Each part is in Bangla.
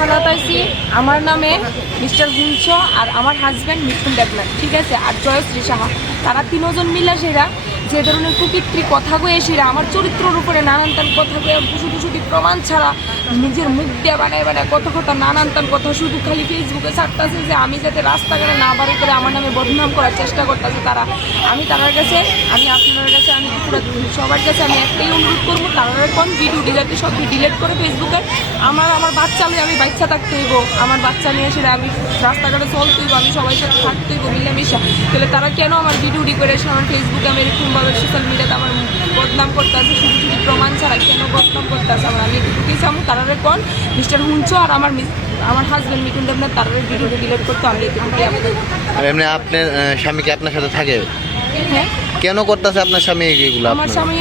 থানাতে আইছি আমার নামে মিস্টার হুঞ্চ আর আমার হাজব্যান্ড মিথুন দেবনাথ, ঠিক আছে, আর জয়শ্রী সাহা, তারা তিনজন মিলা সেরা যে ধরনের কুকীর্তি কথা কয়ে সেরা আমার চরিত্রের উপরে নানান তান কথা কয়ে শুধু শুধু প্রমাণ ছাড়া নিজের মুখ দিয়ে বানায় বানায় কথা নানান তান কথা শুধু খালি ফেসবুকে ছাড়তেছে যে আমি যাতে রাস্তাঘাটে না বাড়ি করে আমার নামে বদনাম করার চেষ্টা করতেছে তারা। আমি তার কাছে, আমি আপনার কাছে, আমি পুরো সবার কাছে আমি একটাই অনুরোধ করবো, তারা কোন ভিডিওটি যাতে সব ডিলিট করে ফেসবুকে। আমার বাচ্চা নিয়ে আমি বাচ্চা থাকতে হইব, আমার বাচ্চা নিয়ে সেটা আমি রাস্তাঘাটে চলতে হইব, আমি সবাই সাথে থাকতে হইব মিলামিশা। তাহলে তারা কেন আমার ভিডিওটি করে আমার ফেসবুকে আমি এরকমভাবে সোশ্যাল মিডিয়াতে আমার বদনাম করতে আছে শুধু শুধু প্রমাণ ছাড়া কেন বদনাম করতে আছে আমার? আমি এটুকুই চাবো তারা কোন মিস্টার হুঞ্চ আর আমার হাজব্যান্ড মিঠুন দেবনাথ তারা ভিডিওটি ডিলিট করতে, আমি এটুকুই এমনি আপনার স্বামী কি আপনার সাথে থাকে? হ্যাঁ। কেন করতেছে আপনার স্বামী এগুলো? আমার স্বামী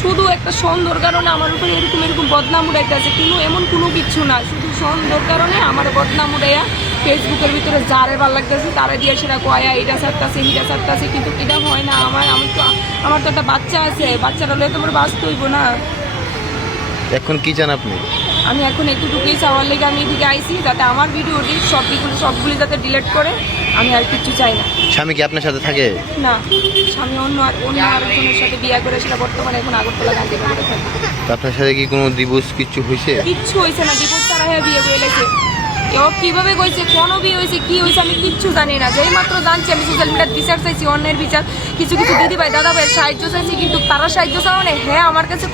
শুধু একটা সন্দেহর কারণে আমার উপরে এরকম বদনাম উড়াইতেছে, কিন্তু এমন কোনো কিছু না, শুধু সন্দেহর কারণে আমার বদনাম উড়াইয়া ফেসবুকের ভিতরে যারে ভালো লাগতেছে তারা দিয়ে সেটা কয়া এটা ছাড়তেছে হিটা ছাড়তেছে, কিন্তু এটা হয় না। আমার তো একটা বাচ্চা আছে, বাচ্চাটা হলে তোমার বাঁচতে হইব না। এখন কি চান আপনি? আমি এখন এতটুকুই চাওয়ার লেগে আমি এদিকে আইসি যাতে আমার ভিডিওটি সবগুলি যাতে ডিলিট করে, আমি আর কিছু চাই না। স্বামী কি আপনার সাথে থাকে? না, স্বামী অন্য আরেকজনের সাথে বিয়ে করে, সেটা বর্তমানে এখন আগরতলা গান্ধীনগরে থাকে। আপনার সাথে কি কোনো ডিভোর্স কিছু হয়েছে? কিচ্ছু হয়েছে না, ডিভোর্স ছাড়া বিয়ে বলেছে। কেউ কীভাবে কইছে, কোনো বিয়ে হয়েছে, কী হয়েছে আমি কিচ্ছু জানি না। যেই মাত্র জানছি আমি সোশ্যাল মিডিয়ার বিচার চাইছি, অন্যের বিচার, কিছু দিদি ভাই দাদা ভাইয়ের সাহায্য চাইছি, কিন্তু তারা সাহায্য চাও না। হ্যাঁ আমার কাছে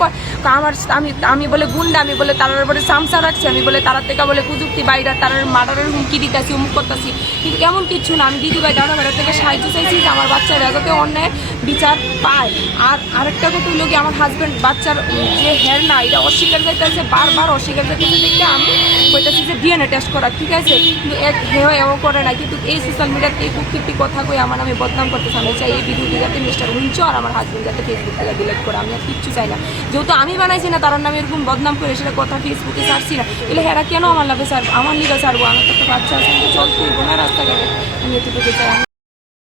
আমি বলে গুন্ডা, আমি বলে তারার বলে সামসা রাখছি, আমি বলে তারার থেকে বলে প্রযুক্তি বাইরা তারার মার্ডারের হুমকি দিতেছি, অমুক করতেছি, কিন্তু এমন কিছু না। আমি দিদি ভাই দাদা ভাইয়ের থেকে সাহায্য চাইছি যে আমার বাচ্চারা যাতে অন্যায় বিচার পায়। আর আরেকটা কথা হলো কি, আমার হাজব্যান্ড বাচ্চার যে হেয়ার না এটা অস্বীকার করতেছে, বারবার অস্বীকার করতেছে, দেখে আমি বলতেছি যে ডিএনএ টেস্ট করা, ঠিক আছে, কিন্তু এও করে না। কিন্তু এই সোশ্যাল মিডিয়াতে এই কুকীর্তি কথা কই আমার আমি বদনাম করতেছি। আমি চাই এই ভিডিওটি যাতে মিস্টার হুঞ্চ আর আমার হাজব্যান্ড যাতে ফেসবুক থেকে ডিলিট করে, আমি আর কিচ্ছু চাই না। যেহেতু আমি বানাইছি না, তার নামে এরকম বদনাম করে সেটা কথা ফেসবুকে ছাড়ছি না, তাহলে হেরা কেন আমার লাভে ছাড়বো? আমার লিগে ছাড়বো, আমার তো একটা বাচ্চা আছে, চলতে হইব না রাস্তাঘাটে, আমি এতটুকু চাই।